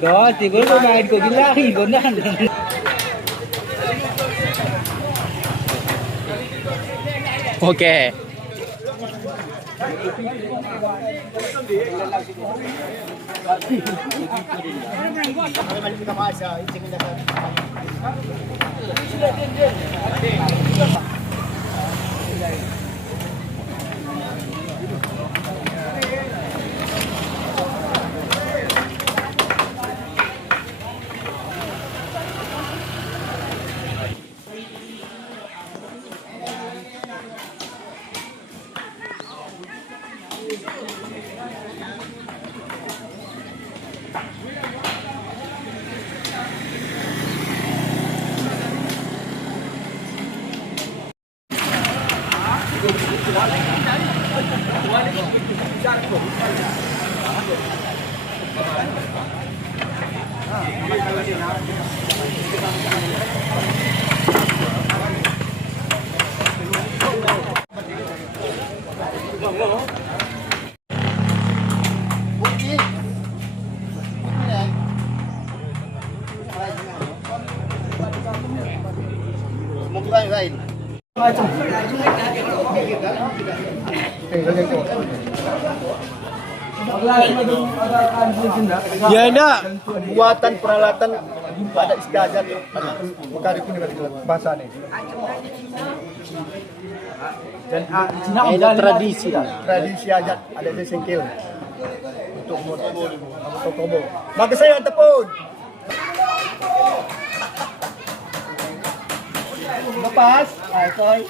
Đó, thì với cái bài của cái lá thì vẫn đang ok. Ya ini buatan peralatan pada istiadat bukan bahasa nih. Dan ada tradisi adat ada di singkil untuk kobo. Maka saya tepun. Lepas, ay,